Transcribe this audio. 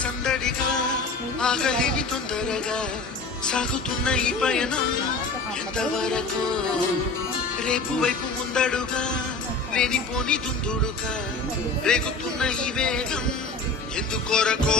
సందడిగా ఆగలిని తొందరగా సాగుతున్న ఈ పయనం ఎంతవరకు రేపు వైపు ముందడుగా లేనిపోని దుందుడుగా రేగుతున్న ఈ వేగం ఎందుకొరకో